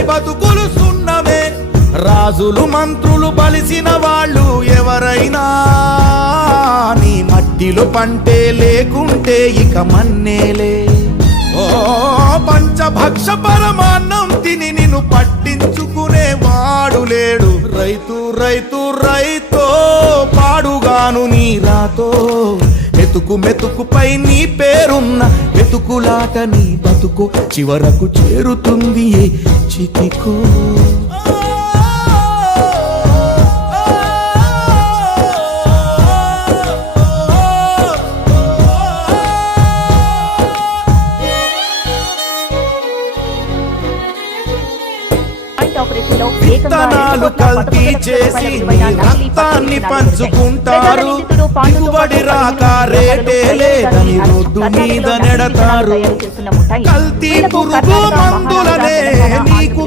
ఎవరి బతుకులు సున్నమే. రాజులు మంత్రులు బలిసిన వాళ్ళు ఎవరైనా నీ మట్టిలో పంటే లేకుంటే ఇక మన్నేలే. ఓ పంచభక్ష పరమాన్నం తిని నిన్ను పట్టించుకునే వాడు లేడు. రైతు రైతు రైతో పాడుగాను నీ రాతో. మెతుకు మెతుకుపై నీ పేరున్న మెతుకులాట నీ బతుకు చివరకు చేరుతుంది ఏ చితికో. విత్తనాలు కల్తీ చేసి నీ రక్తాన్ని పంచుకుంటారు. దిగుబడి రాక రేటే లేదని రోడ్డు మీద నెడతారు. కల్తీ పురుగు మందులనే నీకు